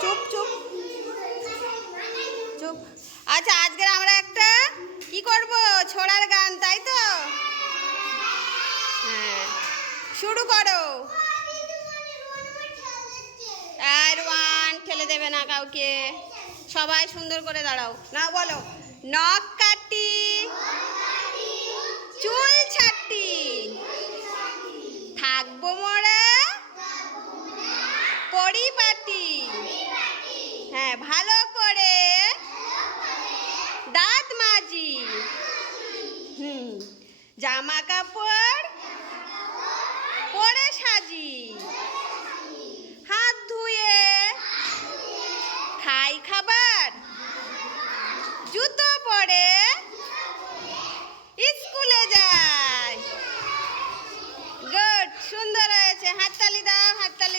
চুপ চুপ। চুপ। আচ্ছা আজকে আমরা একটা কি করব? ছোড়ার গান, তাই তো? হ্যাঁ। শুরু করো। আর ওয়ান, ঠেলে দেবে না কাউকে। সবাই সুন্দর করে দাঁড়াও। না, বলো। নখ। পরিপাটি। হ্যাঁ ভালো করে দাঁত মাজি। হুম জামা কাপড় পরে সাজি। হাত ধুয়ে খাই খাবার। জুতো পরে স্কুলে যায় গুড সুন্দর হয়েছে। হাততালি দাও হাততালি